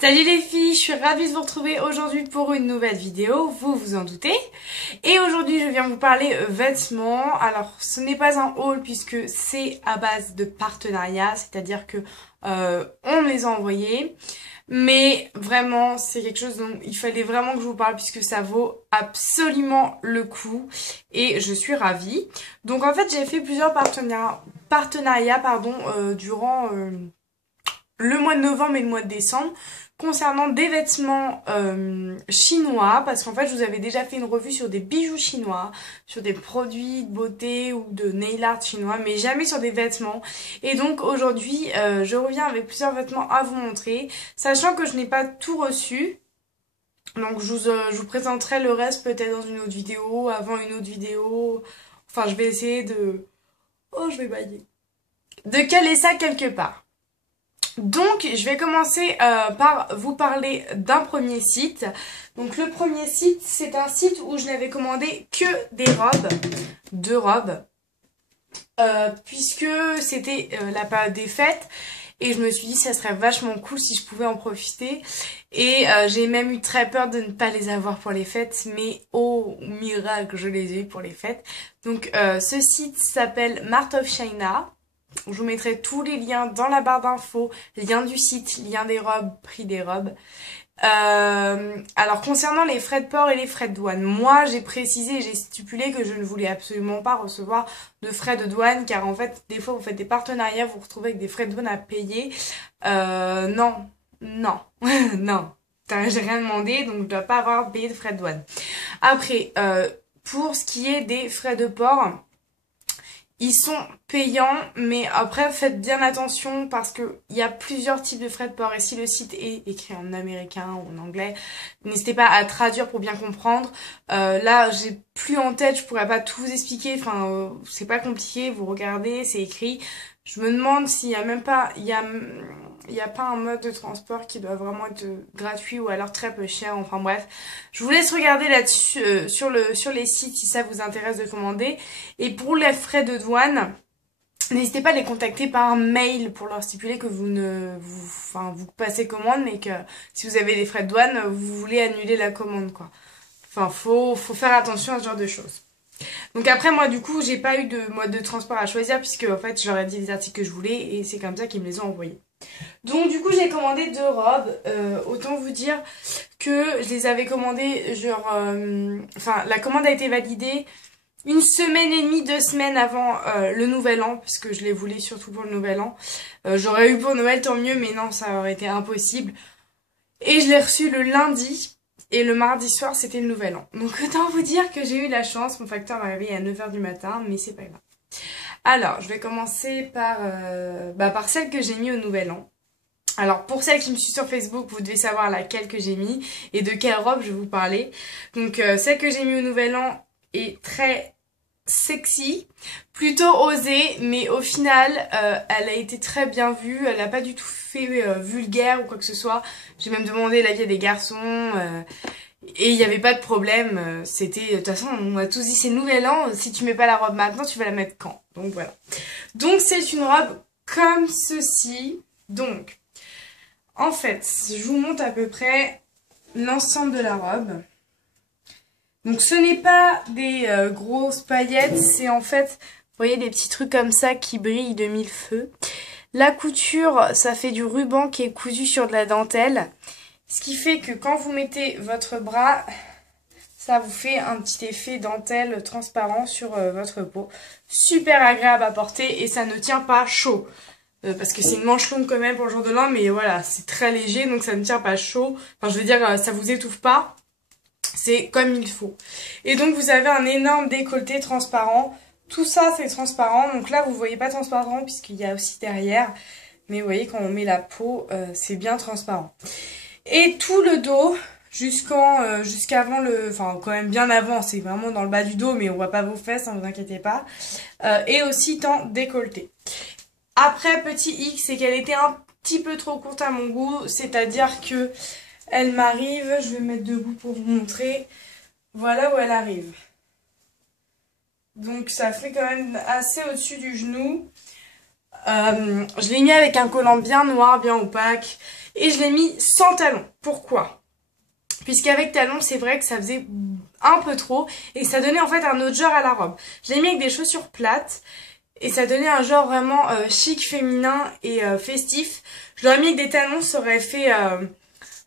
Salut les filles, je suis ravie de vous retrouver aujourd'hui pour une nouvelle vidéo, vous vous en doutez. Et aujourd'hui je viens vous parler vêtements. Alors ce n'est pas un haul puisque c'est à base de partenariat, c'est-à-dire que on me les a envoyés. Mais vraiment c'est quelque chose dont il fallait vraiment que je vous parle puisque ça vaut absolument le coup. Et je suis ravie. Donc en fait j'ai fait plusieurs partenariats durant le mois de novembre et le mois de décembre concernant des vêtements chinois, parce qu'en fait je vous avais déjà fait une revue sur des bijoux chinois, sur des produits de beauté ou de nail art chinois, mais jamais sur des vêtements. Et donc aujourd'hui je reviens avec plusieurs vêtements à vous montrer, sachant que je n'ai pas tout reçu. Donc je vous présenterai le reste peut-être dans une autre vidéo, avant une autre vidéo. Enfin je vais essayer de... Oh je vais bailler. De caler ça quelque part. Donc je vais commencer par vous parler d'un premier site. Donc le premier site, c'est un site où je n'avais commandé que des robes, deux robes, puisque c'était la période des fêtes. Et je me suis dit ça serait vachement cool si je pouvais en profiter. Et j'ai même eu très peur de ne pas les avoir pour les fêtes. Mais oh miracle, je les ai eu pour les fêtes. Donc ce site s'appelle Mart of China. Je vous mettrai tous les liens dans la barre d'infos, lien du site, lien des robes, prix des robes. Alors concernant les frais de port et les frais de douane, moi j'ai précisé et j'ai stipulé que je ne voulais absolument pas recevoir de frais de douane car en fait des fois vous faites des partenariats, vous vous retrouvez avec des frais de douane à payer. Non, non, non, j'ai rien demandé donc je dois pas avoir payé de frais de douane. Après, pour ce qui est des frais de port, ils sont payants, mais après faites bien attention parce que il y a plusieurs types de frais de port et si le site est écrit en américain ou en anglais, n'hésitez pas à traduire pour bien comprendre. Là, j'ai plus en tête, je pourrais pas tout vous expliquer, enfin c'est pas compliqué, vous regardez, c'est écrit. Je me demande s'il y a même pas, il y a pas un mode de transport qui doit vraiment être gratuit ou alors très peu cher, enfin bref. Je vous laisse regarder là-dessus sur les sites si ça vous intéresse de commander. Et pour les frais de douane, n'hésitez pas à les contacter par mail pour leur stipuler que vous passez commande mais que si vous avez des frais de douane, vous voulez annuler la commande quoi. Enfin, faut faire attention à ce genre de choses. Donc après moi du coup j'ai pas eu de mode de transport à choisir puisque en fait j'aurais dit les articles que je voulais et c'est comme ça qu'ils me les ont envoyés. Donc du coup j'ai commandé deux robes, autant vous dire que je les avais commandées genre... Enfin la commande a été validée une semaine et demie, 2 semaines avant le nouvel an, parce que je les voulais surtout pour le nouvel an. J'aurais eu pour Noël tant mieux mais non ça aurait été impossible. Et je l'ai reçu le lundi. Et le mardi soir, c'était le nouvel an. Donc autant vous dire que j'ai eu la chance. Mon facteur est arrivé à 9 h du matin, mais c'est pas grave. Alors, je vais commencer par celle que j'ai mis au nouvel an. Alors, pour celle qui me suit sur Facebook, vous devez savoir laquelle que j'ai mis et de quelle robe je vais vous parler. Donc, celle que j'ai mis au nouvel an est très sexy, plutôt osée, mais au final, elle a été très bien vue. Elle n'a pas du tout fait vulgaire ou quoi que ce soit. J'ai même demandé l'avis des garçons et il n'y avait pas de problème. C'était, de toute façon, on m'a tous dit c'est le nouvel an. Si tu mets pas la robe maintenant, tu vas la mettre quand? Donc voilà. Donc c'est une robe comme ceci. Donc, en fait, je vous montre à peu près l'ensemble de la robe. Donc ce n'est pas des grosses paillettes, c'est en fait, vous voyez des petits trucs comme ça qui brillent de mille feux. La couture, ça fait du ruban qui est cousu sur de la dentelle. Ce qui fait que quand vous mettez votre bras, ça vous fait un petit effet dentelle transparent sur votre peau. Super agréable à porter et ça ne tient pas chaud. Parce que c'est une manche longue quand même pour le jour de l'an, mais voilà, c'est très léger donc ça ne tient pas chaud. Enfin je veux dire, ça vous étouffe pas. C'est comme il faut. Et donc vous avez un énorme décolleté transparent. Tout ça c'est transparent. Donc là vous voyez pas transparent puisqu'il y a aussi derrière. Mais vous voyez quand on met la peau c'est bien transparent. Et tout le dos jusqu'avant enfin quand même bien avant. C'est vraiment dans le bas du dos mais on voit pas vos fesses, ne vous inquiétez pas. Et aussi en décolleté. Après petit hic c'est qu'elle était un petit peu trop courte à mon goût. C'est-à-dire que elle m'arrive, je vais me mettre debout pour vous montrer. Voilà où elle arrive. Donc ça fait quand même assez au-dessus du genou. Je l'ai mis avec un collant bien noir, bien opaque. Et je l'ai mis sans talons. Pourquoi? Puisqu'avec talons, c'est vrai que ça faisait un peu trop. Et ça donnait en fait un autre genre à la robe. Je l'ai mis avec des chaussures plates. Et ça donnait un genre vraiment chic, féminin et festif. Je l'aurais mis avec des talons, ça aurait fait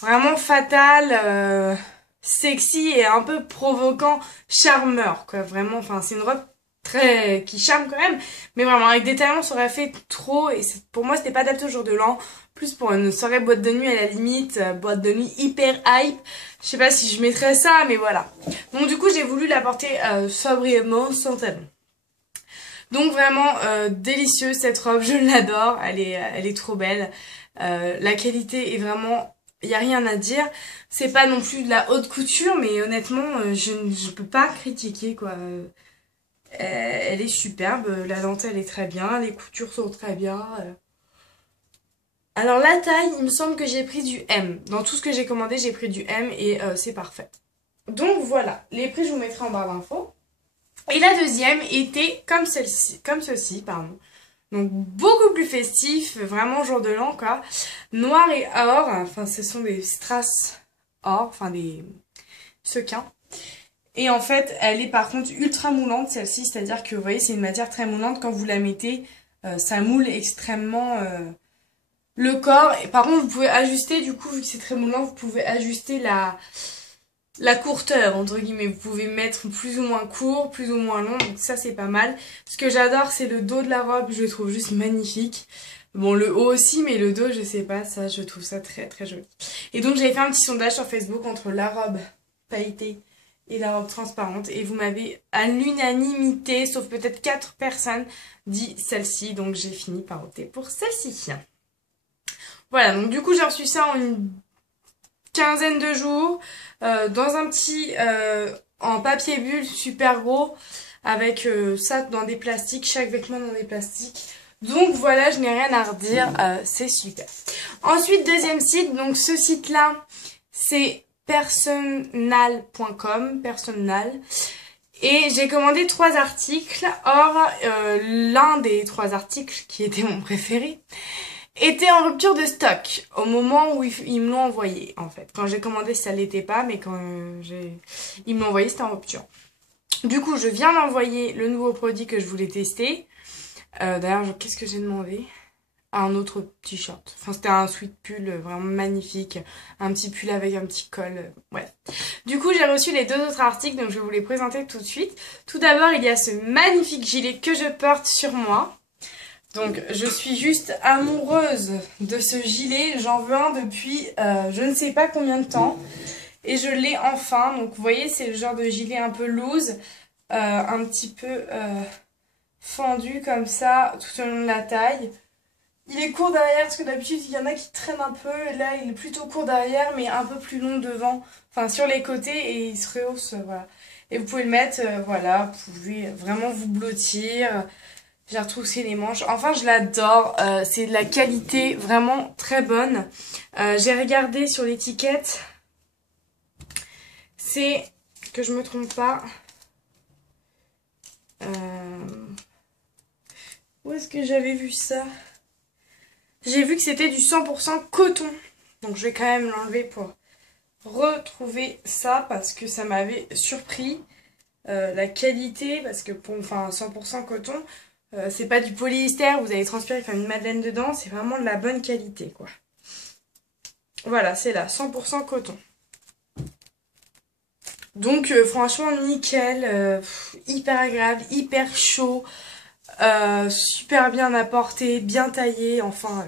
vraiment fatal, sexy et un peu provoquant, charmeur, quoi. Vraiment, enfin, c'est une robe très qui charme quand même, mais vraiment avec des talons ça aurait fait trop et pour moi c'était pas adapté au jour de l'an, plus pour une soirée boîte de nuit à la limite, boîte de nuit hyper hype. Je sais pas si je mettrais ça, mais voilà. Donc du coup j'ai voulu la porter sobrement, sans talons. Donc vraiment délicieuse cette robe, je l'adore, elle est trop belle. La qualité est vraiment, il y a rien à dire. C'est pas non plus de la haute couture, mais honnêtement je peux pas critiquer quoi. Elle est superbe, la dentelle est très bien, les coutures sont très bien. Alors la taille, il me semble que j'ai pris du M. Dans tout ce que j'ai commandé, j'ai pris du M et c'est parfait. Donc voilà, les prix je vous mettrai en barre d'infos. Et la deuxième était comme ceci, pardon. Donc beaucoup plus festif, vraiment jour de l'an quoi. Noir et or, enfin ce sont des strass or, enfin des sequins. Et en fait, elle est par contre ultra moulante celle-ci, c'est-à-dire que vous voyez, c'est une matière très moulante. Quand vous la mettez, ça moule extrêmement le corps. Et par contre, vous pouvez ajuster, du coup, vu que c'est très moulant, vous pouvez ajuster la courteur, entre guillemets. Vous pouvez mettre plus ou moins court, plus ou moins long, donc ça c'est pas mal. Ce que j'adore, c'est le dos de la robe, je le trouve juste magnifique. Bon, le haut aussi, mais le dos, je sais pas, ça, je trouve ça très très joli. Et donc, j'avais fait un petit sondage sur Facebook entre la robe pailletée et la robe transparente et vous m'avez à l'unanimité, sauf peut-être 4 personnes, dit celle-ci, donc j'ai fini par opter pour celle-ci. Voilà, donc du coup j'ai reçu ça en une quinzaine de jours, dans un petit en papier bulle super gros, avec ça dans des plastiques, chaque vêtement dans des plastiques. Donc voilà, je n'ai rien à redire, c'est super. Ensuite, deuxième site, donc ce site-là, c'est personal.com, personal. Et j'ai commandé 3 articles. Or, l'un des 3 articles, qui était mon préféré, était en rupture de stock au moment où ils me l'ont envoyé, en fait. Quand j'ai commandé, ça l'était pas, mais quand ils me l'ont envoyé, c'était en rupture. Du coup, je viens d'envoyer le nouveau produit que je voulais tester. D'ailleurs, qu'est-ce que j'ai demandé? Un autre t-shirt. Enfin, c'était un sweat pull vraiment magnifique. Un petit pull avec un petit col. Ouais. Du coup, j'ai reçu les 2 autres articles, donc je vais vous les présenter tout de suite. Tout d'abord, il y a ce magnifique gilet que je porte sur moi. Donc, je suis juste amoureuse de ce gilet. J'en veux un depuis je ne sais pas combien de temps. Et je l'ai enfin. Donc, vous voyez, c'est le genre de gilet un peu loose. Un petit peu fendu comme ça, tout au long de la taille. Il est court derrière, parce que d'habitude, il y en a qui traînent un peu. Et là, il est plutôt court derrière, mais un peu plus long devant. Enfin, sur les côtés, et il se rehausse, voilà. Et vous pouvez le mettre, voilà, vous pouvez vraiment vous blottir. J'ai retroussé les manches. Enfin, je l'adore. C'est de la qualité vraiment très bonne. J'ai regardé sur l'étiquette. C'est, que je me trompe pas. Où est-ce que j'avais vu ça? J'ai vu que c'était du 100% coton. Donc je vais quand même l'enlever pour retrouver ça parce que ça m'avait surpris. La qualité, parce que pour 100% coton, c'est pas du polyester, vous allez transpirer comme une madeleine dedans, c'est vraiment de la bonne qualité quoi. Voilà, c'est là, 100% coton. Donc franchement nickel, hyper agréable, hyper chaud. Super bien apporté, bien taillé, enfin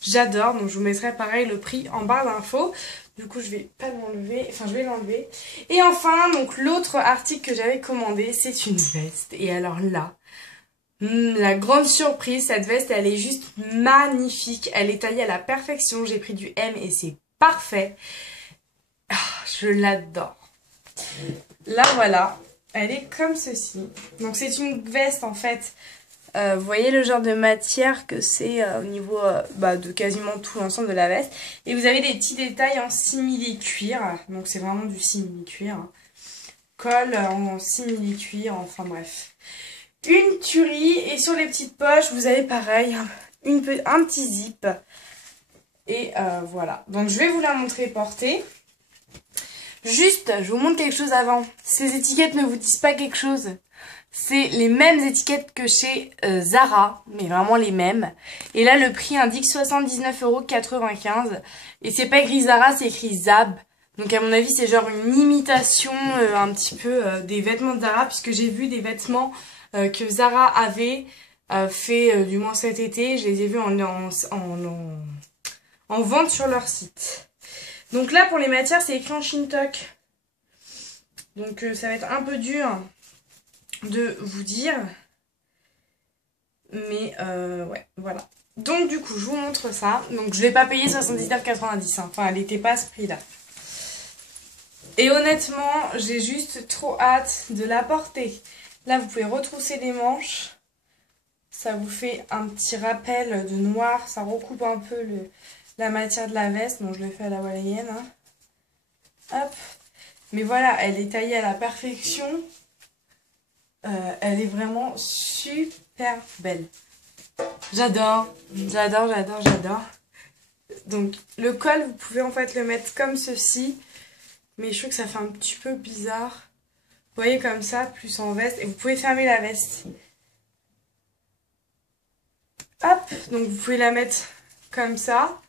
j'adore. Donc je vous mettrai pareil le prix en barre d'infos. Du coup je vais pas l'enlever, enfin je vais l'enlever. Et enfin donc l'autre article que j'avais commandé, c'est une veste. Et alors là, la grande surprise, cette veste elle est juste magnifique. Elle est taillée à la perfection, j'ai pris du M et c'est parfait. Ah, je l'adore. Là voilà, elle est comme ceci. Donc c'est une veste en fait. Vous voyez le genre de matière que c'est au niveau de quasiment tout l'ensemble de la veste. Et vous avez des petits détails en simili-cuir. Donc c'est vraiment du simili-cuir. Col en simili-cuir, enfin bref. une tuerie. Et sur les petites poches, vous avez pareil, un petit zip. Et voilà. Donc je vais vous la montrer portée. Juste, je vous montre quelque chose avant. Ces étiquettes ne vous disent pas quelque chose. C'est les mêmes étiquettes que chez Zara, mais vraiment les mêmes. Et là, le prix indique 79,95 €. Et c'est pas écrit Zara, c'est écrit Zab. Donc à mon avis, c'est genre une imitation un petit peu des vêtements de Zara, puisque j'ai vu des vêtements que Zara avait fait, du moins cet été. Je les ai vus en vente sur leur site. Donc là, pour les matières, c'est écrit en Shintok. Donc ça va être un peu dur de vous dire. Mais ouais, voilà. Donc du coup, je vous montre ça. Donc je ne l'ai pas payé 79,90 €. Enfin, elle n'était pas à ce prix-là. Et honnêtement, j'ai juste trop hâte de la porter. Là, vous pouvez retrousser les manches. Ça vous fait un petit rappel de noir. Ça recoupe un peu la matière de la veste. Bon, je le fais à la wallaienne. Hein. Hop. Mais voilà, elle est taillée à la perfection. Elle est vraiment super belle. J'adore. J'adore, j'adore, j'adore. Donc, le col, vous pouvez en fait le mettre comme ceci. Mais je trouve que ça fait un petit peu bizarre. Vous voyez, comme ça, plus en veste. Et vous pouvez fermer la veste. Hop, donc vous pouvez la mettre comme ça.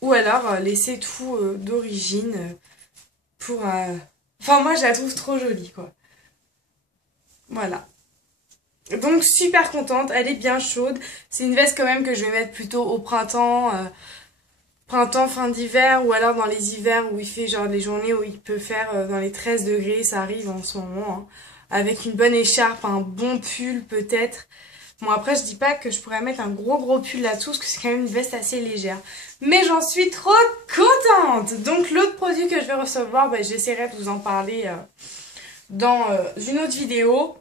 Ou alors laisser tout d'origine pour... Enfin, moi, je la trouve trop jolie, quoi. Voilà. Donc, super contente. Elle est bien chaude. C'est une veste quand même que je vais mettre plutôt au printemps... Printemps, fin d'hiver, ou alors dans les hivers où il fait genre des journées où il peut faire dans les 13 degrés, ça arrive en ce moment, hein, avec une bonne écharpe, un bon pull peut-être. Bon après je dis pas que je pourrais mettre un gros pull là-dessous parce que c'est quand même une veste assez légère. Mais j'en suis trop contente. Donc l'autre produit que je vais recevoir, bah, j'essaierai de vous en parler dans une autre vidéo.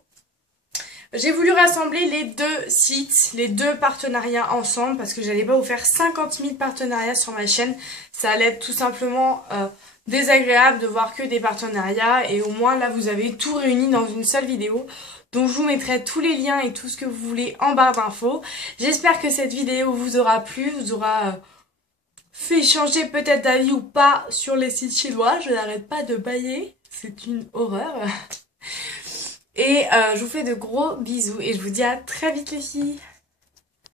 J'ai voulu rassembler les deux sites, les deux partenariats ensemble parce que j'allais pas vous faire 50 000 partenariats sur ma chaîne. Ça allait être tout simplement désagréable de voir que des partenariats et au moins là vous avez tout réuni dans une seule vidéo. Donc je vous mettrai tous les liens et tout ce que vous voulez en barre d'infos. J'espère que cette vidéo vous aura plu, vous aura fait changer peut-être d'avis ou pas sur les sites chinois. Je n'arrête pas de bailler, c'est une horreur. Et je vous fais de gros bisous et je vous dis à très vite les filles.